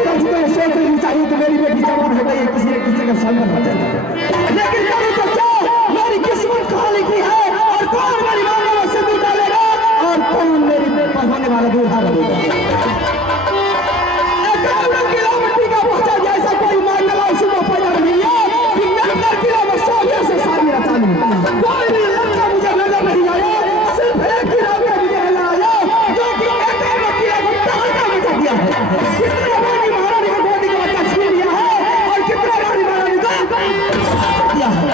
तुझे सोच लेनी चाहिए कि मेरी बेटी जवान हो गई है, किसी न किसी का संग हो जाएगा। लेकिन कभी तो क्या मेरी किस्मत कहाँ लिखी है, और कौन मेरी मांगों में सिंदूर डालेगा, और कौन मेरी होने वाला दूल्हा बनेगा। ऐसा कोई मांगला उसको पैदा नहीं है कि नजर किला में सोने से शादी रचा लूं। कोई भी लड़का मुझे नजर नहीं आया, सिर्फ एक ही लड़का मुझे नजर आया जो कि एक किला को तहलका मचा दिया है। कितने रानी महारानी को गोदी का बच्चा छीन लिया है, और कितने रानी महारानी को दिया है।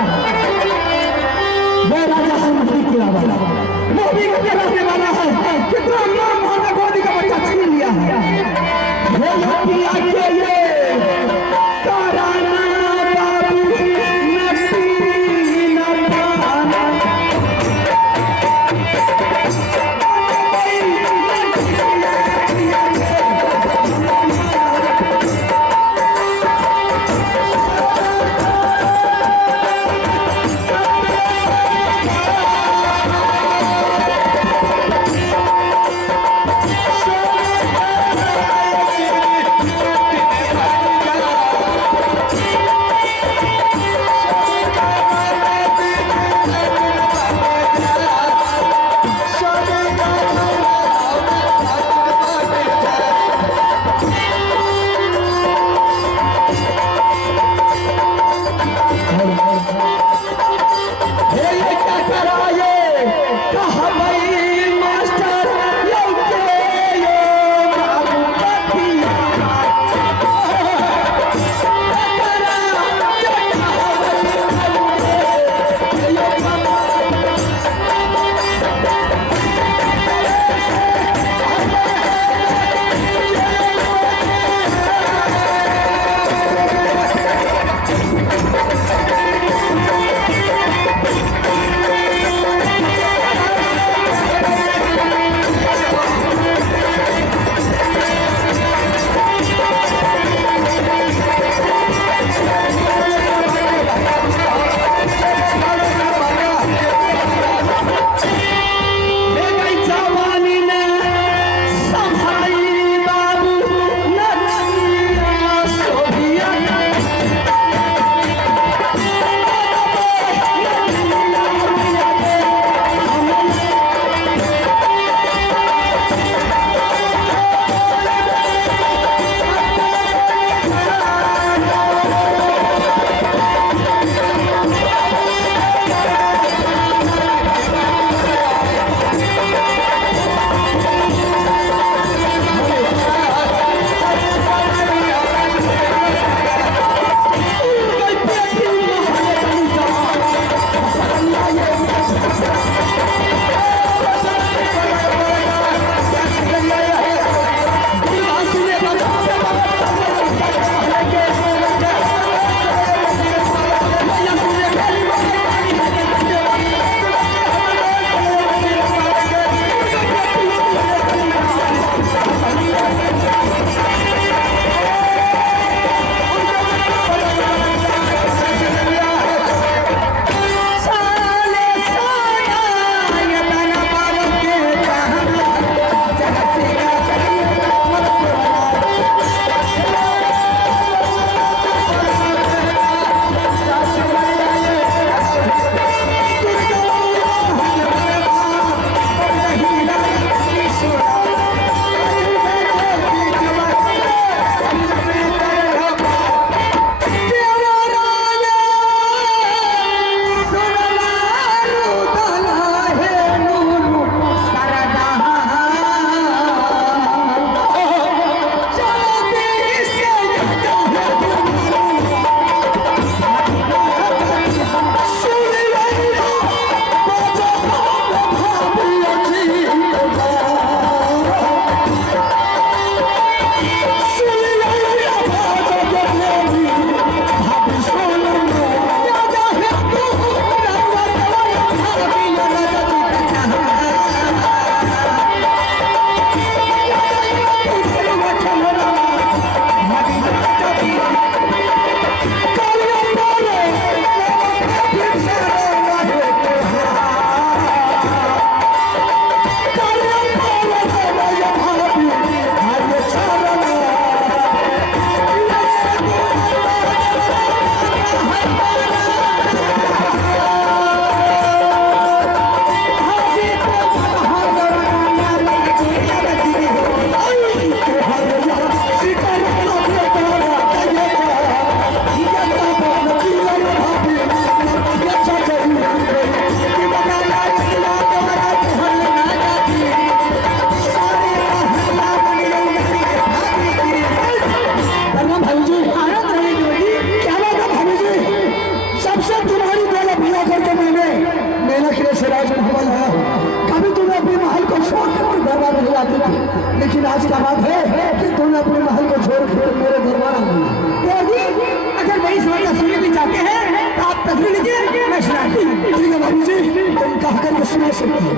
मैं राजा हूं मोहबी किला वाला, मोहबी का रहने वाला है। कितना नाम महारानी गोदी का बच्चा छीन लिया है। भाभी जी? आनंद रहे जी। क्या बात है भाभी जी? सबसे तुम्हारी दोला भला करके मैंने मेला किले से राजमहल आया हूँ। कभी तुम्हें अपने महल को छोड़ कर दरबार में आती थी, लेकिन आज क्या बात है कि तुमने अपने महल को छोड़ कर मेरे दरबार आ गई। अगर मेरी समस्या सुनने भी चाहते हैं तो आप तस्वीर लीजिए, मैं सुनाती हूँ। ठीक है भाभी जी, तुम कह करके सुना सकती हो।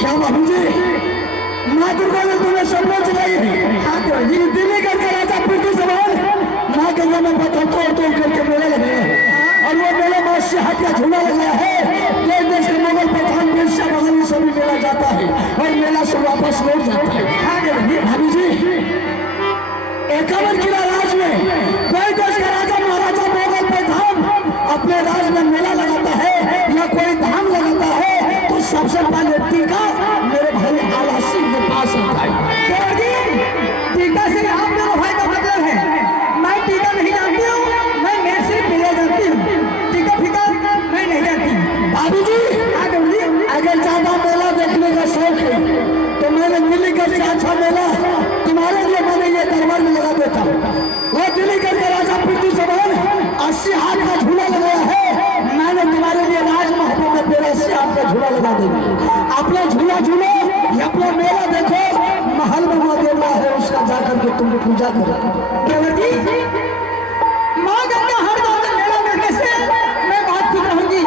क्या बाबू जी, माँ दुर्गा ने तुम्हें सपना चलाई है। दिल्ली करके राजा पृथ्वी सवाल माँ गंगा में पत्थर तोड़ करके मेला लगाया है, और वो मेला माँ से हाथ का झूला लगाया है। देश देश के मुगल पठान बिरसा बहादुर सभी मेला जाता है और मेला से वापस लौट जाता है। भाभी जी, 51 किला राज में कोई देश का राजा महाराजा मुगल पठान अपने राज में मेला लगाता है या कोई धाम लगाता है तो सबसे पहले टीका मेरे भाई आला सिंह के पास आता है। टीका से आप मेरे भाई का मतलब है, मैं टीका नहीं जानती हूँ, मैं मेरे सिर्फ मेला जानती हूँ, टीका फीका मैं नहीं जानती। भाभी जी, अगर ज्यादा मेला देखने का शौक है तो मैंने दिल्ली का अच्छा मेला तुम्हारे लिए मैंने ये दरबार में लगा देता। वो दिल्ली के राजा पृथ्वी सवाल 80 हाथ का झूला लगाया है, मैंने तुम्हारे लिए राजमहल में 82 हाथ का झूला लगा देंगे। अपना झूला झूलो या अपना मेला देखो, महल में माँ देवता है उसका जाकर के तुम पूजा करो। माँ गंगा हर दौर में मेला देखने से मैं बहुत खुश रहूंगी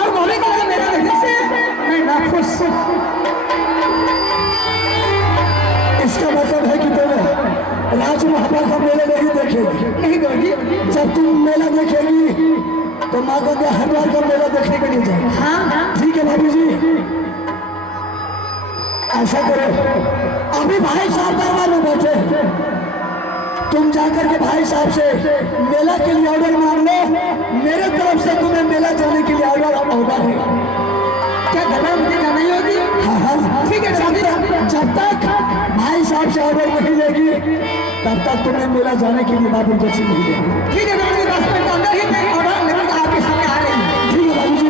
और भोले का मेला देखने से मैं नाखुश। इसका मतलब है कि तुम राजमहल का मेला नहीं देखेगी, नहीं देखेगी। जब तुम मेला देखेगी तो माँ गंगा हरिद्वार का मेला देखने के लिए जाए। हाँ ठीक है भाभी जी, ऐसा करो, अभी भाई साहब दरबार में बैठे, तुम जाकर के भाई साहब से मेला के लिए ऑर्डर मांग लो, मेरे तरफ से तुम्हें मेला जाने के लिए ऑर्डर है। क्या दरबार मुझे जाना ही होगी? हाँ हाँ ठीक है। जब तक भाई साहब से ऑर्डर नहीं लेगी तब तक तुम्हें मेला जाने के लिए बात उनको नहीं देगी। ठीक है, मेरे पास में अंदर ही नहीं ऑर्डर लेकर आपके सामने आ रही है। ठीक है भाई जी।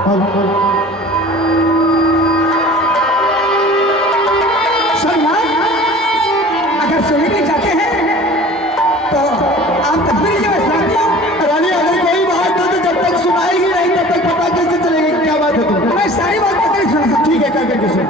अगर सुनने के चाहते हैं तो आप तस्वीर जो रानी, अगर कोई बात हो तो जब तक सुनाएगी नहीं तब तक पता कैसे चलेगी क्या बात है? तो मैं सारी बात करके सुना। ठीक है, करके सुन।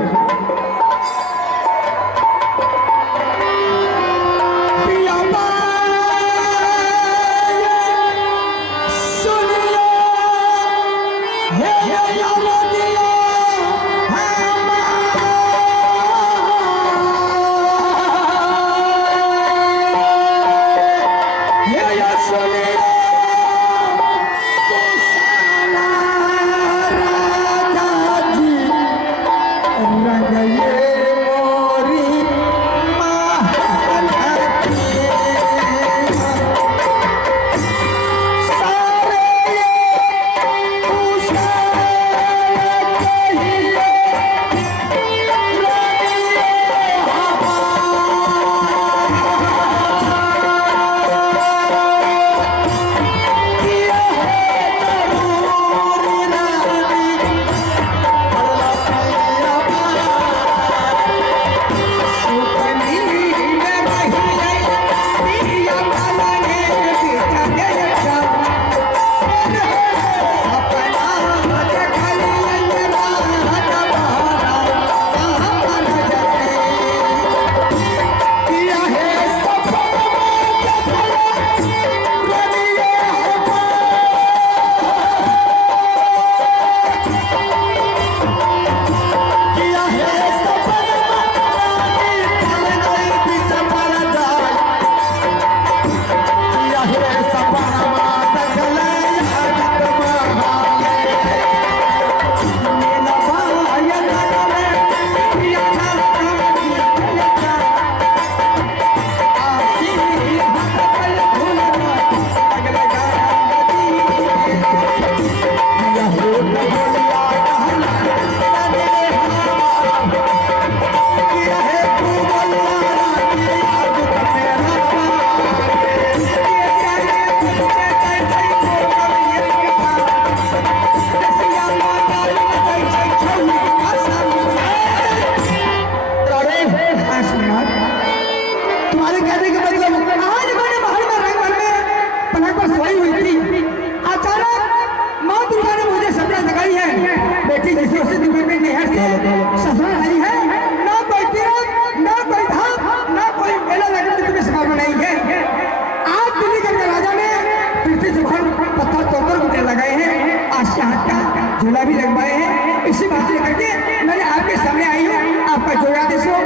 झूला भी लगवाए हैं। इसी बात से करके मैंने आपके सामने आई हूँ, आपका जोड़ा देशो।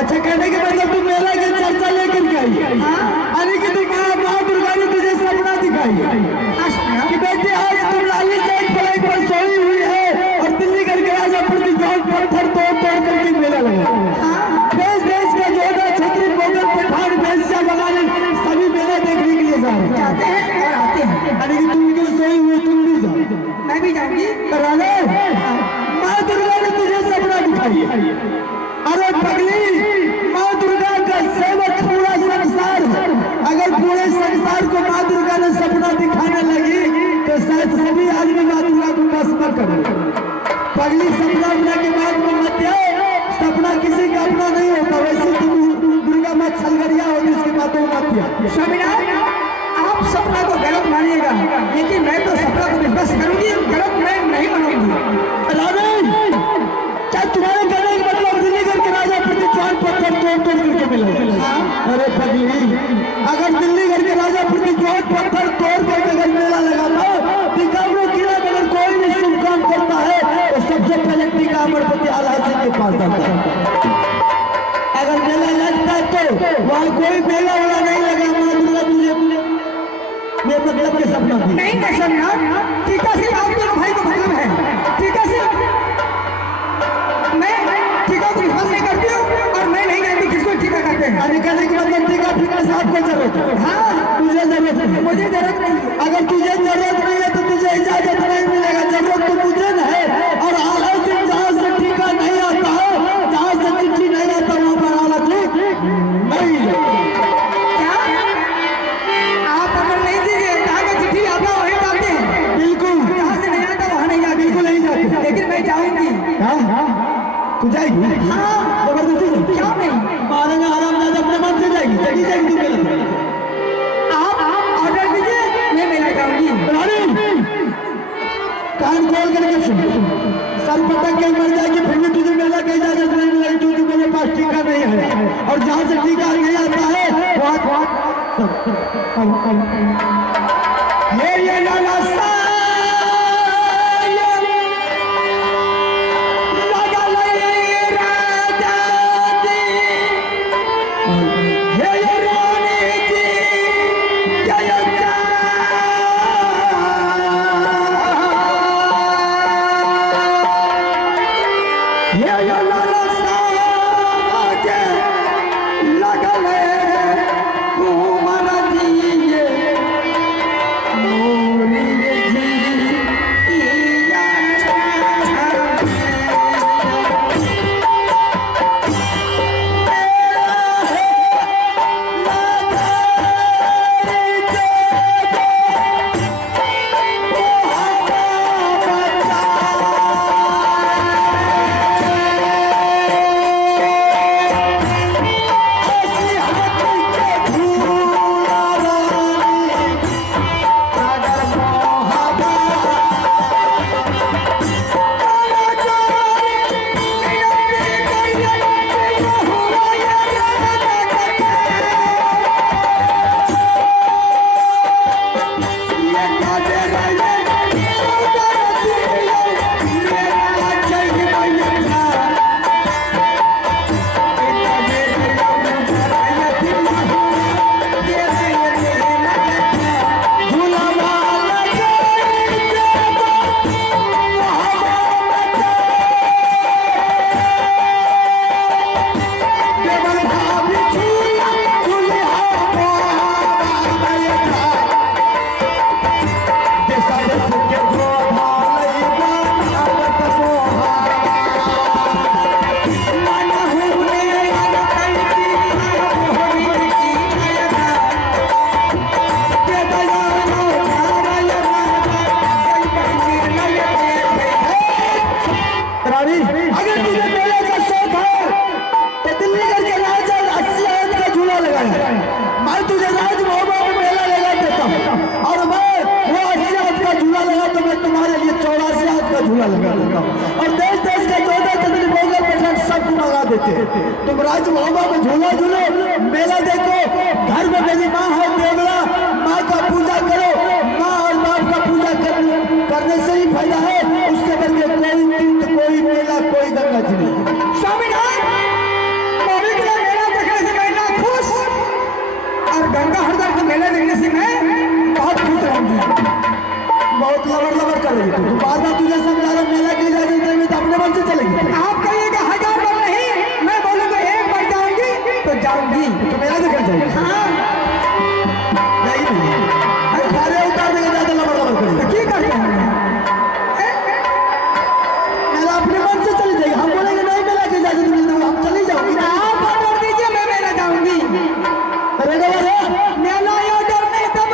अच्छा, कहने के मतलब तुम मेला की चर्चा लेकर के आई? अरे कि तुम माँ दुर्गा ने तुझे सपना दिखाई कि बेटे आज तुम लाली चौक फ्लाइट पर सोई हुई है और दिल्ली करके राजापुर की चौक पत्थर तोड़ तोड़ करके मेला लगा। देश देश का जोधा छत्री मोगल पठान बेसिया बगाने सभी मेला देखने के लिए जाते हैं और आते हैं। अरे कि तुम क्यों सोई हुई, तुम भी जाओ। मैं भी जाऊंगी। माँ दुर्गा ने तुझे सपना दिखाई है। अरे पगली, माँ दुर्गा का सेवक पूरा संसार है। अगर पूरे संसार को माँ दुर्गा ने सपना दिखाने लगी तो शायद सभी आदमी माँ दुर्गा को बस मत करो। पगली, सपना अपना के बाद में मत जाओ। सपना किसी का अपना नहीं होता। वैसे तुम दुर्गा माँ छलगरिया होगी, इसकी बातों मत किया। स्वामीनाथ, आप सपना को गलत मानिएगा, लेकिन मैं तो सपना को विश्वास करूंगी, गलत मैं नहीं मानूंगी। क्या तुम्हारे कहने का मतलब दिल्ली करके राजापुर के चौक पत्थर तोड़ तोड़ करके मिले? अरे पगली, अगर दिल्ली करके राजापुर की चौक पत्थर तोड़ करके अगर मेला लगाता टीकापुर किला में अगर कोई भी शुभ काम करता है तो सबसे पहले टीका अमरपति आल्हा सिंह के पास आता है। अगर मेला लगता है तो वहाँ कोई मेला वाला नहीं लगा। माँ दुर्गा तुझे मेरे मतलब के सपना नहीं मैं समझा। टीका सिंह आप दोनों भाई को मतलब है। टीका सिंह, मैं टीका को विश्वास नहीं करती हूँ और मैं नहीं जानती किसको टीका करते हैं। कहने के मतलब टीका फिर से आपको जरूरत है? हाँ, तुझे जरूरत है, मुझे जरूरत नहीं। अगर तुझे जरूरत नहीं है तो तुझे इजाजत नहीं मिलेगा। जरूरत तो मुझे न है। और आल्हा सिंह जहाँ से टीका नहीं आता है, जहाँ से चिट्ठी नहीं आता, वहाँ पर आल्हा सिंह नहीं जाता। बिल्कुल, जहाँ से नहीं आता वहाँ नहीं जाता। बिल्कुल नहीं खोल करके सुन, सर पटक के मर जाएगी फिर भी तुझे मेला की इजाजत नहीं मिलेगी क्योंकि मेरे पास टीका नहीं है, और जहाँ से टीका नहीं आता है वहाँ ये लाला तुम राज महोबा में झूला झूलो, मेला देखो, घर में मेरी माँ है देवड़ा, माँ का पूजा करो, माँ और बाप का पूजा करने से ही फायदा है, उससे करके कोई तीर्थ, कोई मेला, कोई गंगा जी नहीं। स्वामीनाथ, मौली के मेला देखने से मैं ना खुश, और गंगा हरदर का मेला देखने से मैं बहुत खुश रहूंगी। बहुत लबर कर रही थी, बार बार तुझे समझा रहा मेला की इजाजत नहीं तो अपने मन से चलेगी। आप कहिएगा 1000 बार नहीं, मैं बोलूंगा एक बार जाऊंगी तो जाऊंगी, तो मेला देखने जाएगी। हाँ नहीं सारे उतार देंगे, ज्यादा लबर करेंगे, क्या करते हैं मेला अपने मन से चली जाएगी। हम बोलेंगे नहीं मेला की इजाजत नहीं दूंगा, हम चली जाऊंगी। आप ऑर्डर दीजिए, मैं मेला जाऊंगी। मेला ऑर्डर नहीं तब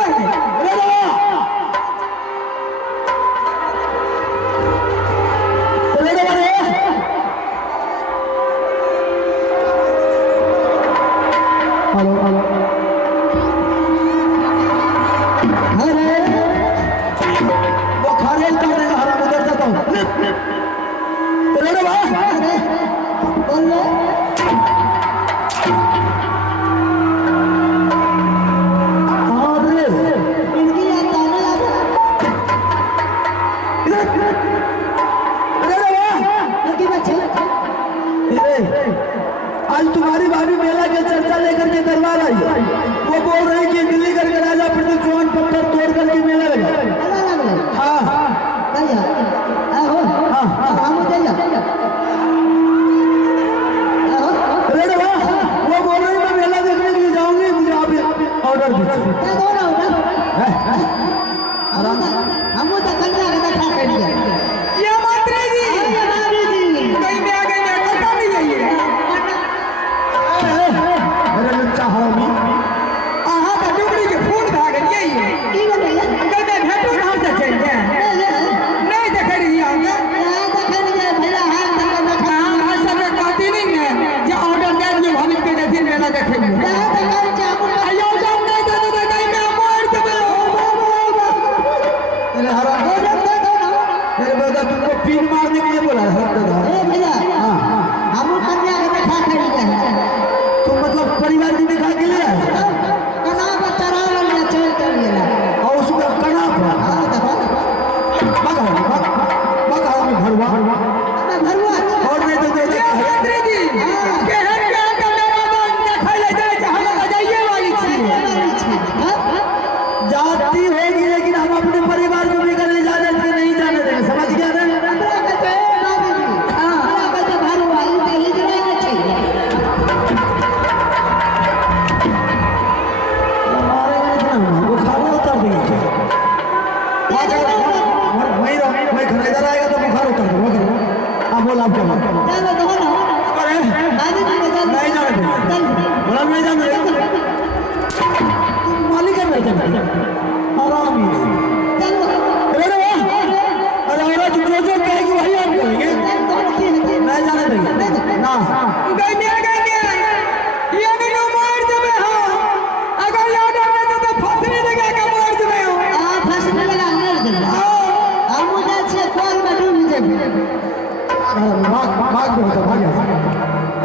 आज तुम्हारी भाभी मेला के चर्चा लेकर के दरबार आई है, वो बोल रही कि दिल्ली करके राजा पृथ्वी चौहान पत्थर तोड़ करके मेला लगा। हाँ वो बोल रही मैं मेला देखने के लिए जाऊंगी, मुझे आप ऑर्डर दीजिए। चलती आराम ही नहीं। अरे वाह, अरे औरत जो कहेगी वही आप कहेंगे, मैं जाने देंगे ना। गन्या ये नहीं मार देवे हो, अगर याद आवे तो फंसने लगा का मार देवे हो। फंसने लगा मार देवे। हम मुझे से कॉल में डूब जाए। भाग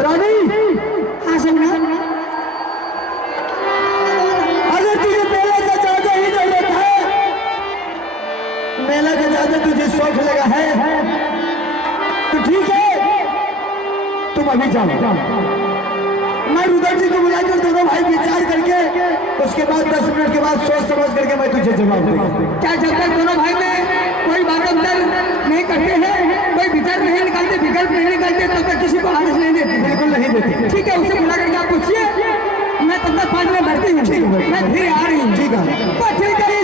रानी हाँ सुना, अगर तुझे मेला का ज्यादा ही जरूरत है, मेला का ज्यादा तुझे शौक लगा है तो ठीक है, तुम अभी जाओ। मैं रुद्र जी को बुलाकर दोनों भाई विचार करके उसके बाद 10 मिनट के बाद सोच समझ करके मैं तुझे जवाब दूंगा। क्या जब तक दोनों भाई में कोई बात नहीं करते हैं, कोई विचार नहीं निकालते, विकल्प नहीं निकालते, तब तक किसी को आदेश नहीं देते? बिल्कुल नहीं देते। ठीक है, उसे बुला करके आप पूछिए, मैं तब तक 5 मिनट भरती हूँ, मैं फिर आ रही हूँ। ठीक है। ठीक है।